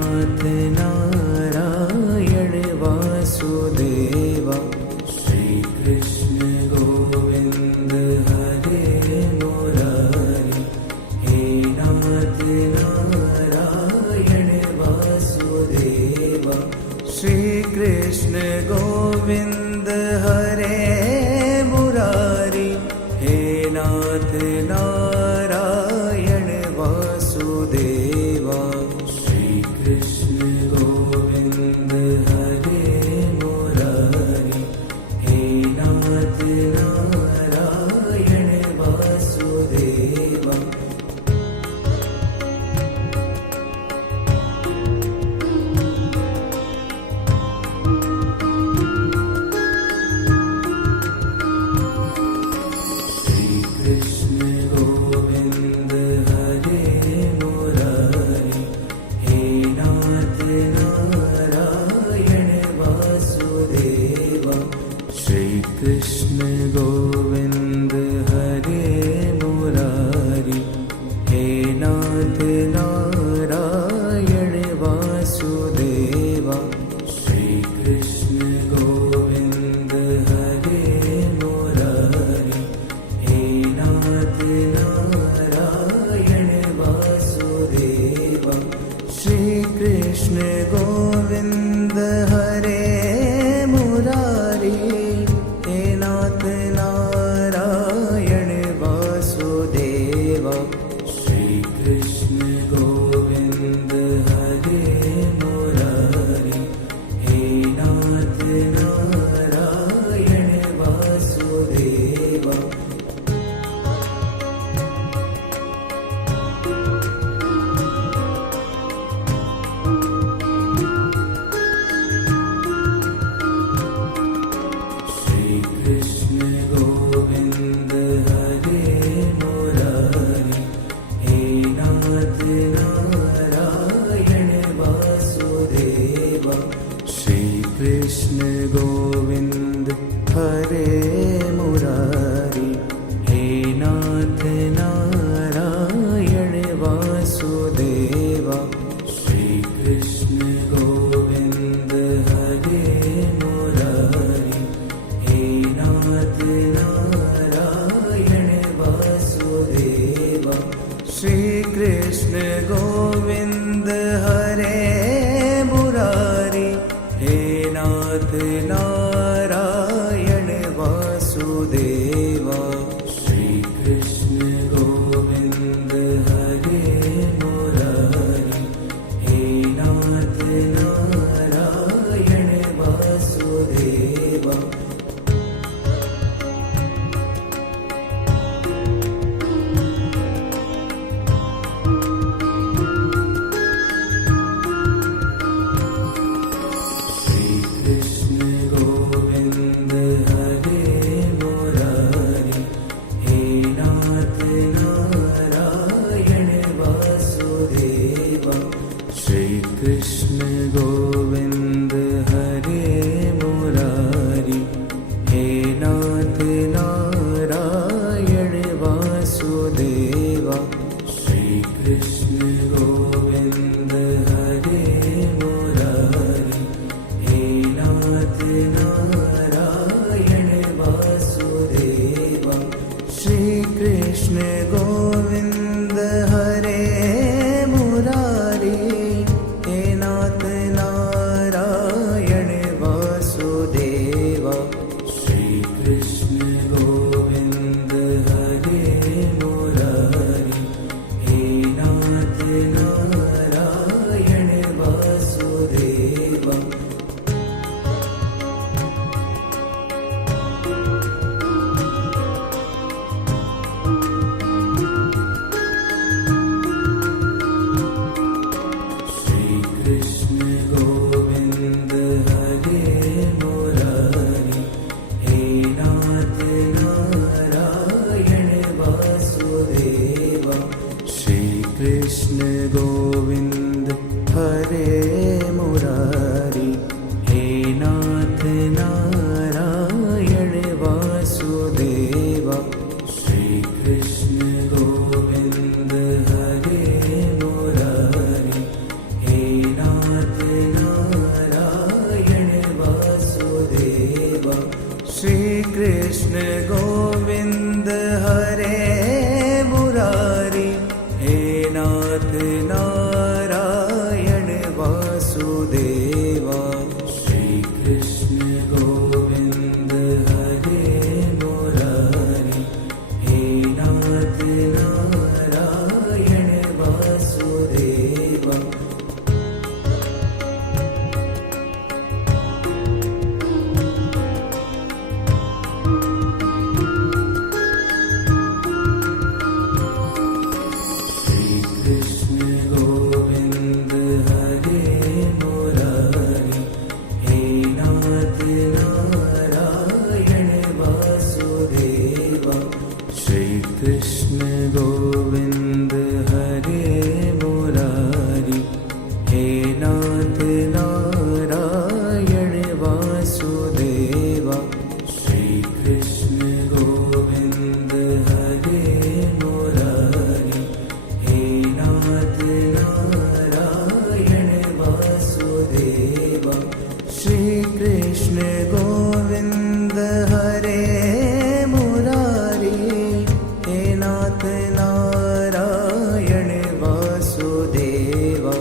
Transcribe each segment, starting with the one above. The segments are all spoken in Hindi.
नाथ नारायण वासुदेवा। श्री कृष्ण गोविंद हरे मुरारी। हे नाथ नारायण वासुदेवा। श्री कृष्ण गोविंद हरे मुरारी। हे नाथ नारायण वासुदेवा। श्री कृष्ण गोविंद हरे मुरारी। हे नाथ नारायण वासुदेवा। कृष्ण गोविंद हरे मुरारी। हे नाथ नारायण वासुदेवा। श्री कृष्ण गोविंद हरे मुरारी। हे नाथ नारायण वासुदेवा। श्री कृष्ण गोविंद हरे मुरारी। हे नाथ नारायण वासुदेवा। श्री कृष्ण गोविंद हरे मुरारी। हे नाथ नारायण वासुदेवा। कृष्ण गोविंद हरे मुरारी। हे नाथ नारायण वासुदेवा। श्री कृष्ण गोविंद हरे मुरारी। हे नाथ नारायण वासुदेवा। श्री कृष्ण गोविंद हरे मुरारी। हे नाथ नारायण वासुदेवा। श्री कृष्ण गोविंद हरे मुरारी। हे नाथ नारायण वासुदेवा। श्री कृष्ण गोविंद हरे मुरारी। हे नाथ नारायण वासुदेवा। कृष्ण गोविंद हरे मुरारी। हे नाथ नारायण वासुदेवा। श्री कृष्ण गोविंद हरे मुरारी। हे नाथ नारायण वासुदेवा। श्री कृष्ण गोविंद हरे मुरारी। हे नाथ नारायण वासुदेवा। श्री कृष्ण गोविंद हरे मुरारी। हे नाथ नारायण वासुदेवा। कृष्ण गोविंद हरे मुरारी। हे नाथ नारायण वासुदेवा। श्री कृष्ण गोविंद हरे मुरारी। हे नाथ नारायण वासुदेवा। श्री कृष्ण गोविंद हरे मुरारी। हे नाथ नाथ नारायण वासुदेव। श्री कृष्ण गोविंद हरे मुरारी, हे नाथ नारायण वासुदेवा। श्री कृष्ण गोविंद हरे मुरारी, हे नाथ नारायण वासुदेवा। कृष्ण गोविंद हरे मुरारी, हे नाथ नारायण वासुदेवा। श्री कृष्ण गोविंद हरे मुरारी, हे नाथ नारायण वासुदेवा। श्री कृष्ण गोविंद हरे मुरारी, हे नाथ नारायण वासुदेवा।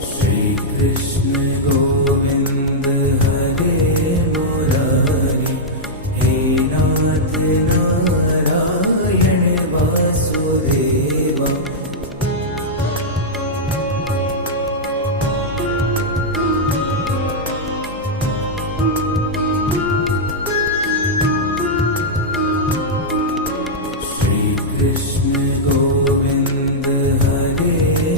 श्री कृष्ण गोविंद हरे मुरारी, हे नाथ नारायण वासुदेवा। कृष्ण गोविंद हरे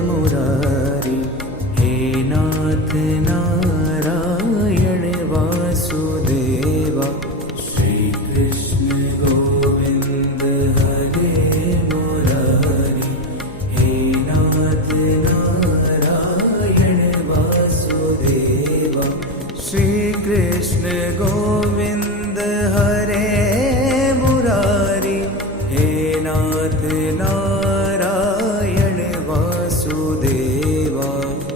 मुरारी, हे नाथ नारायण वासुदेवा। श्री कृष्ण गोविंद हरे मुरारी, हे नाथ नारायण वासुदेवा। श्री कृष्ण गोविंद हरे मुरारी, हे नाथ नारायण वासुदेवा।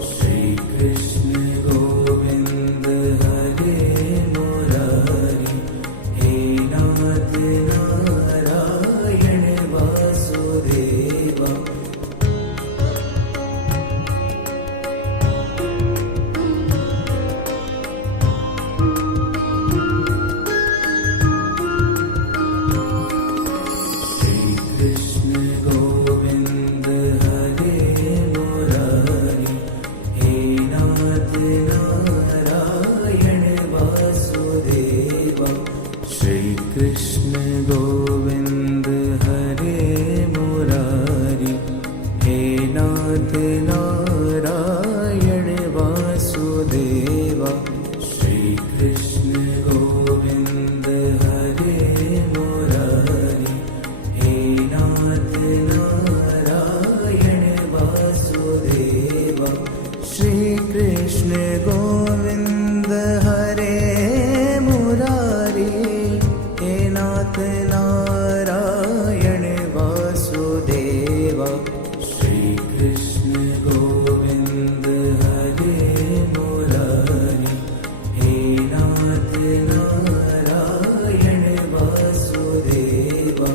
श्री कृष्ण गोविंद हरे मुरारी, हे नाथ नारायण वासुदेवा। कृष्ण गोविंद हरे मुरारी, हे नाथ नारायण वासुदेवा। श्री कृष्ण गोविंद हरे मुरारी, हे नाथ नारायण वासुदेवा। श्री कृष्ण गोविंद हरे मुरारी, हे नाथ नारायण वासुदेवा। श्री कृष्ण गोविंद हरे मुरारी, हे नाथ नारायण वासुदेवा।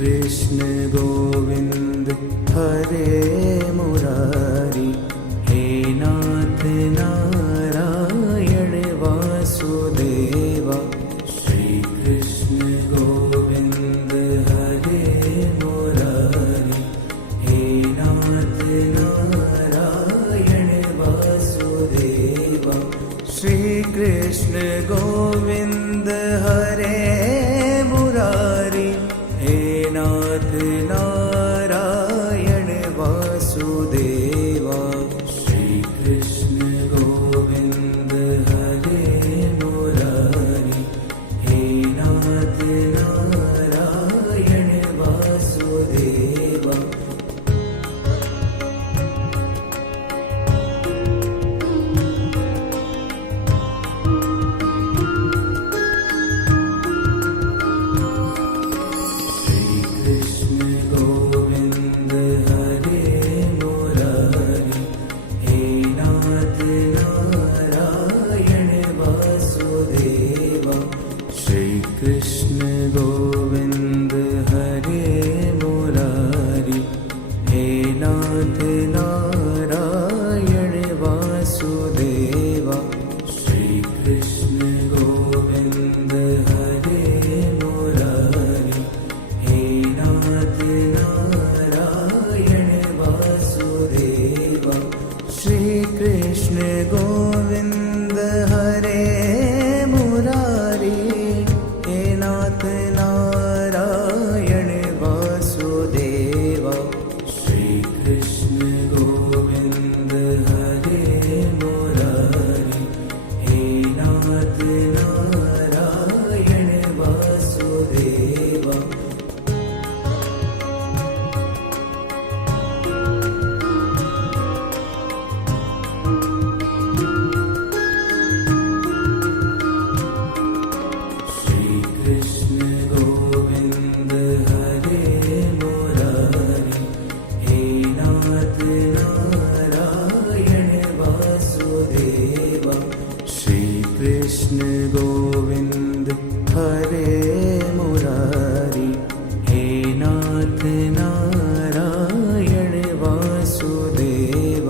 कृष्ण गोविंद हरे मुरारी, हे नाथ नारायण वासुदेवा। श्री कृष्ण गोविंद हरे मुरारी, हे नाथ नारायण वासुदेवा। श्री कृष्ण गोविंद हरे मुरारी, हे नाथ नाथ नारायण वासुदेवा श्री कृष्ण गोविंद हरे मुरारी हे नाथ नारायण वासुदेवा कृष्ण गोविंद हरे मुरारी हे नाथ नारायण वासुदेवा श्री कृष्ण गोविंद हरे मुरारी हे नाथ नारायण वासुदेवा श्री कृष्ण गोविंद हरे मुरारी नाथ नारायण वासुदेवा श्री कृष्ण गोविंद हरे मुरारी हे नाथ नारायण वासुदेवा कृष्ण गोविंद हरे मुरारी हे नाथ नारायण वासुदेवा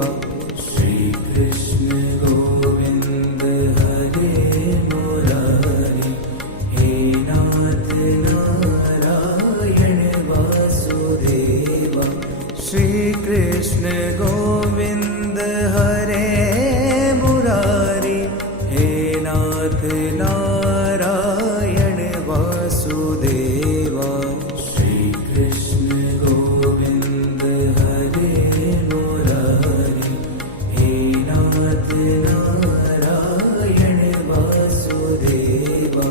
श्री कृष्ण गोविंद हरे मुरारी हे नाथ नारायण वासुदेवा श्री कृष्ण गोविंद हरे मुरारी हे नाथ नारायण वासुदेवा श्री कृष्ण गोविंद हरे मुरारी हे नाथ नारायण वासुदेवा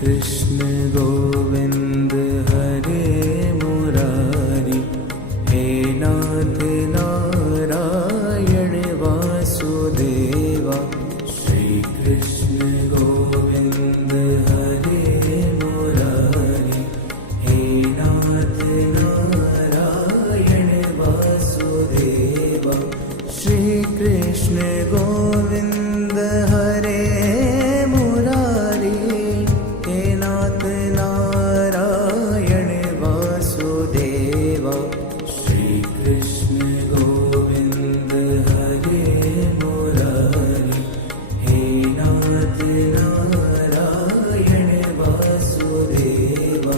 कृष्ण गोविंद हरे मुरारी हे नाथ नारायण वासुदेवा श्री कृष्ण गोविंद हरे मुरारी हे नाथ नारायण वासुदेवा श्री कृष्ण गोविंद हरे मुरारी हे नाथ नारायण वासुदेवा श्री कृष्ण गोविंद हरे मुरारी हे नाथ नारायण वासुदेवा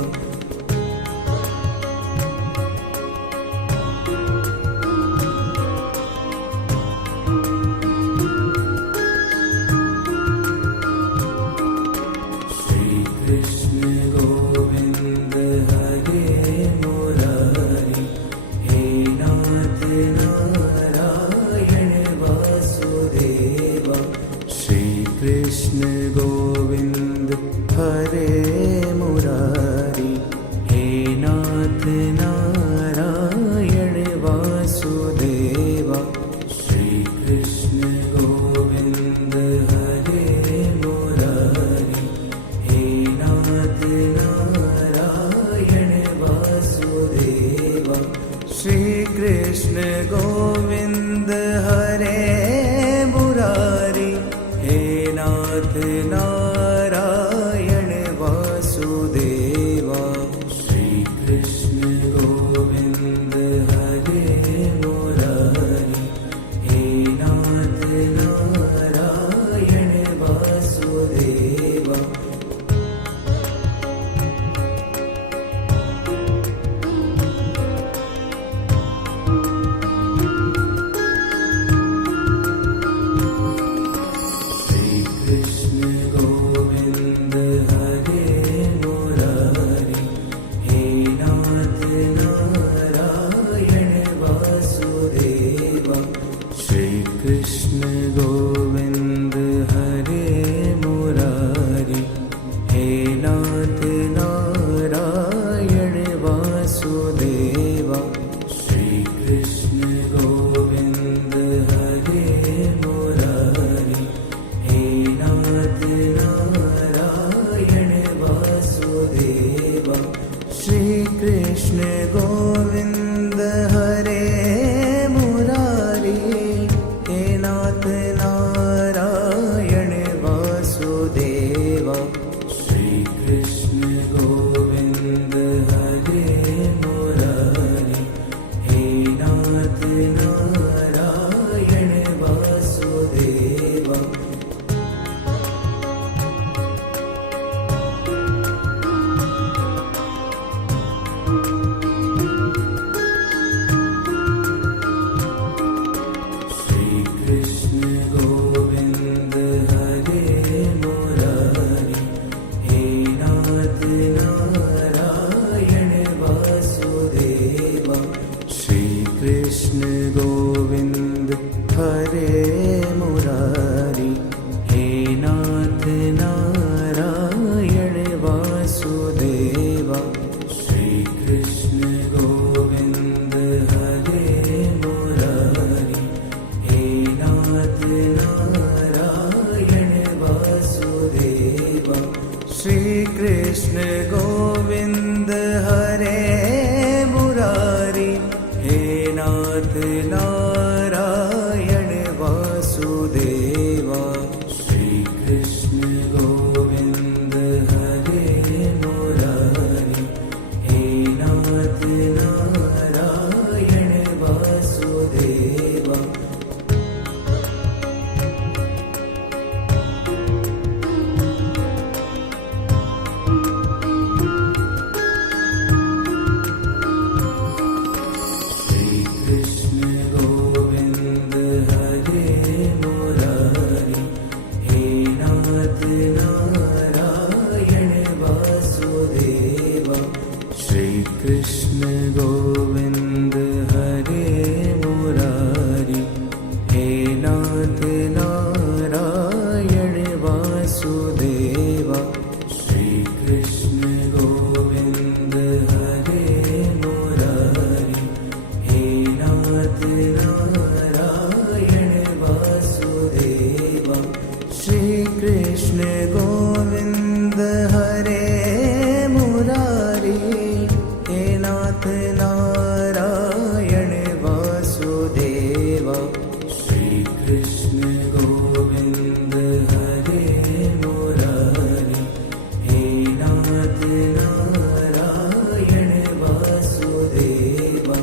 कृष्ण गोविंद हरे मुरारी हे नाथ नारायण वासुदेवा श्री कृष्ण गोविंद हरे मुरारी हे नाथ नारायण वासुदेवा श्री कृष्ण गोविंद हरे मुरारी हे नाथ नारायण वासुदेवा श्री कृष्ण गोविंद हरे मुरारी हे नाथ श्री कृष्ण गोविंद हरे मुरारी, हे नाथ नारायण वासुदेवा। श्री कृष्ण गोविंद हरे मुरारी, हे नाथ नारायण वासुदेवा। श्री कृष्ण गोविंद हरे मुरारी, हे नाथ नारायण वासुदेवा। श्री कृष्ण गोविंद हरे मुरारी, हे नाथ नारायण वासुदेवा। श्री कृष्ण गोविंद हरे मुरारी, हे नाथ नारायण वासुदेवा। श्री कृष्ण गोविंद हरे मुरारी, हे नाथ नारायण वासुदेवा। श्री कृष्ण गोविंद हरे मुरारी, हे नाथ नारायण वासुदेवा। श्री कृष्ण गोविंद हरे मुरारी, हे नाथ नारायण वासुदेवा। श्री कृष्ण गोविंद हरे मुरारी, हे नाथ नारायण वासुदेवा। श्री कृष्ण गोविंद हरे मुरारी, हे नाथ नारायण वासुदेवा। श्री कृष्ण गोविंद हरे मुरारी, हे नाथ नारायण वासुदेवा। श्री कृष्ण गोविंद हरे मुरारी, हे नाथ नारायण वासुदेवा। श्री कृष्ण गोविंद हरे मुरारी, हे नाथ नारायण वासुदेवा। श्री कृष्ण गोविंद हरे मुरारी, हे नाथ नारायण वासुदेवा।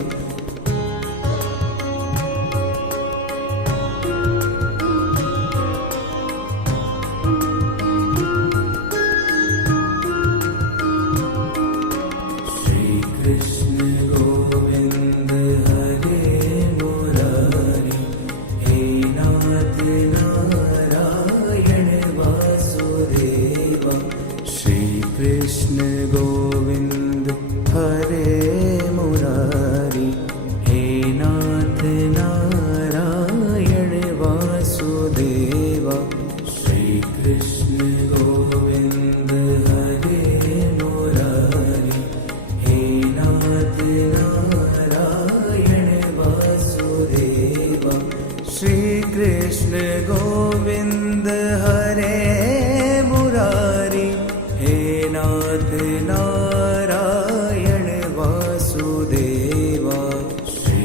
श्री कृष्ण गोविंद हरे मुरारी, हे नाथ नारायण वासुदेवा। श्री कृष्ण गोविंद हरे मुरारी, हे नाथ नारायण वासुदेवा। श्री कृष्ण गोविंद हरे मुरारी, हे नाथ नारायण वासुदेवा। श्री कृष्ण गोविंद हरे मुरारी, हे नाथ नारायण वासुदेवा।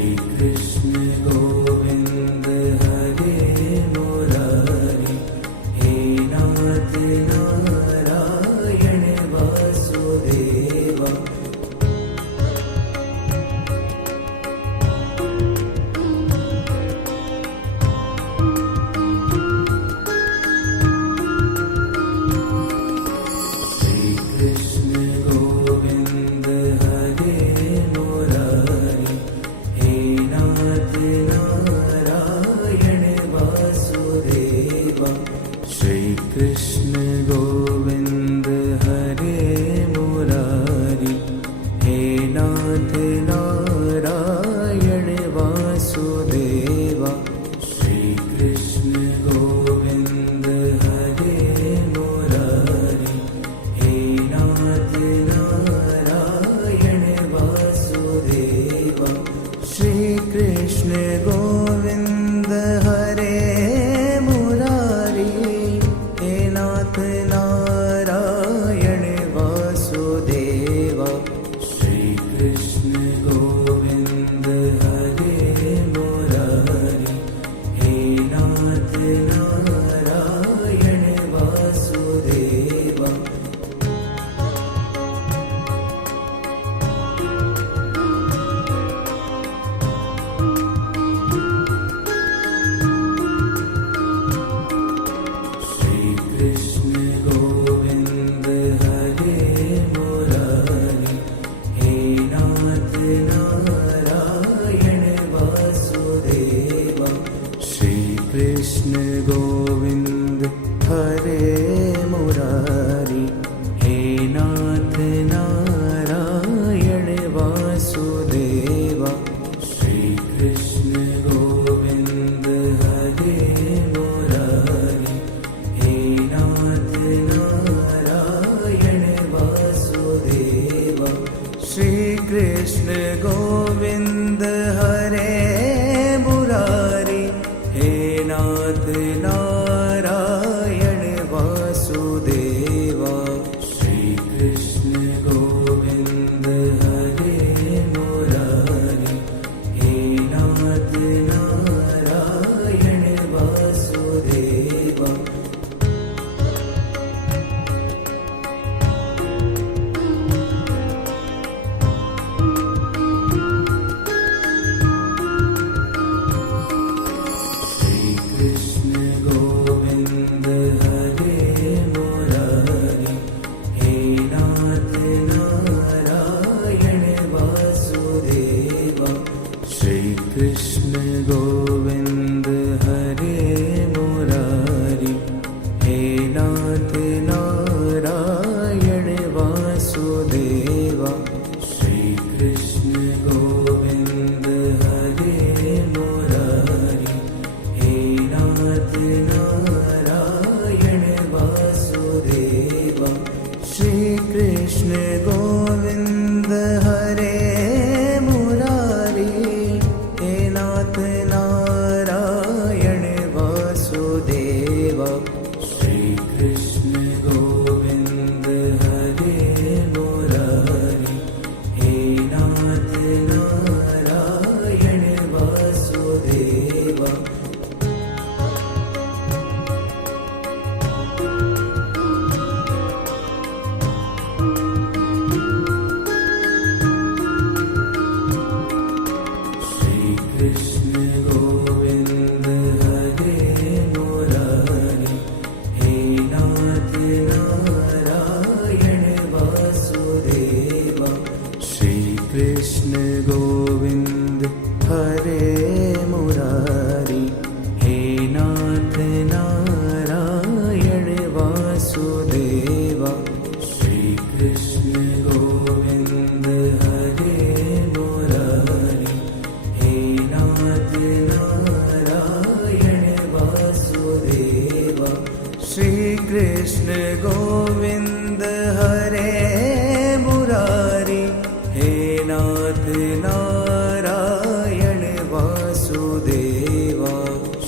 श्री कृष्ण गोविंद हरे मुरारी, हे नाथ नारायण वासुदेवा। श्री कृष्ण गोविंद हरे मुरारी, हे नाथ नारायण वासुदेवा। श्री कृष्ण गोविंद हरे मुरारी, हे नाथ नारायण वासुदेवा। श्री नाथ नारायण वासुदेवा। कृष्ण गोविंद हरे मुरारी, हे नाथ नारायण वासुदेवा। श्री कृष्ण गोविंद हरे मुरारी, हे नाथ नारायण वासुदेवा। श्री कृष्ण गोविंद हरे मुरारी, हे नाथ नारायण वासुदेवा। श्री कृष्ण गोविंद हरे मुरारी, हे नाथ नारायण वासुदेवा। कृष्ण गोविंद हरे मुरारी, हे नाथ नारायण वासुदेवा। श्री कृष्ण गोविंद हरे मुरारी, हे नाथ नारायण वासुदेवा। श्री कृष्ण गोविंद हरे मुरारी, हे नाथ नारायण वासुदेवा। श्री कृष्ण गोविंद हरे मुरारी, हे नाथ नारायण वासुदेवा। कृष्ण गोविंद हरे मुरारी, हे नाथ नारायण वासुदेवा। श्री कृष्ण गोविंद हरे मुरारी, हे नाथ नारायण वासुदेवा। श्री कृष्ण गोविंद हरे मुरारी, हे नाथ नारायण वासुदेवा। श्री कृष्ण गोविंद हरे मुरारी, हे नाथ नारायण वासुदेवा।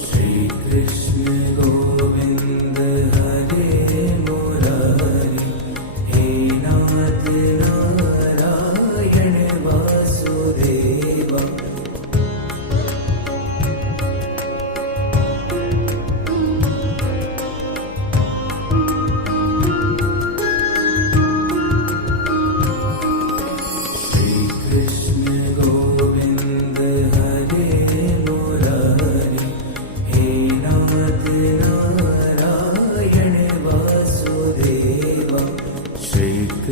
श्री कृष्ण गोविंद हरे मुरारी, हे नाथ नारायण वासुदेवा।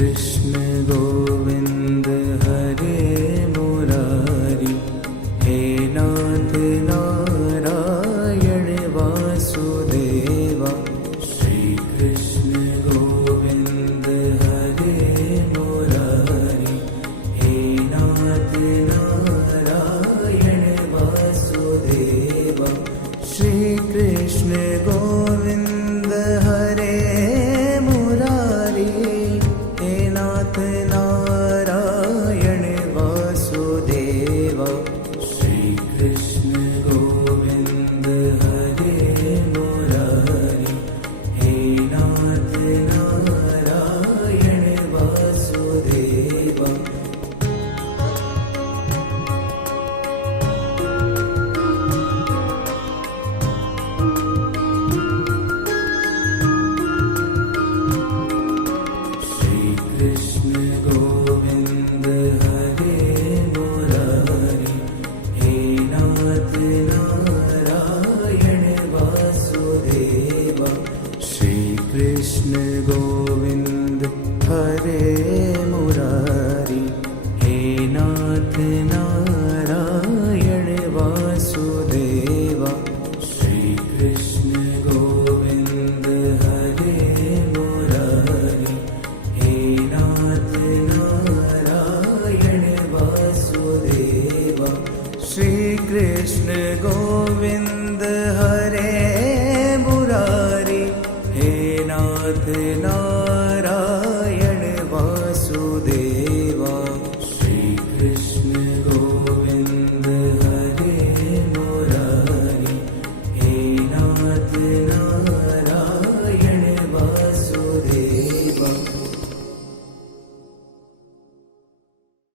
कृष्ण गोविंद हरे मुरारी, हे नाथ नारायण वासुदेवा। श्री कृष्ण गोविंद हरे मुरारी, हे नाथ नारायण वासुदेवा। श्री कृष्ण गोविंद हरे मुरारी, हे नाथ नारायण वासुदेवा। श्री कृष्ण गोविंद हरे मुरारी, हे नाथ नारायण वासुदेवा। कृष्ण गोविंद हरे मुरारी, हे नाथ नारायण वासुदेवा। श्री कृष्ण गोविंद हरे मुरारी, हे नाथ नारायण वासुदेवा। श्री कृष्ण गोविंद हरे मुरारी, हे नाथ नारायण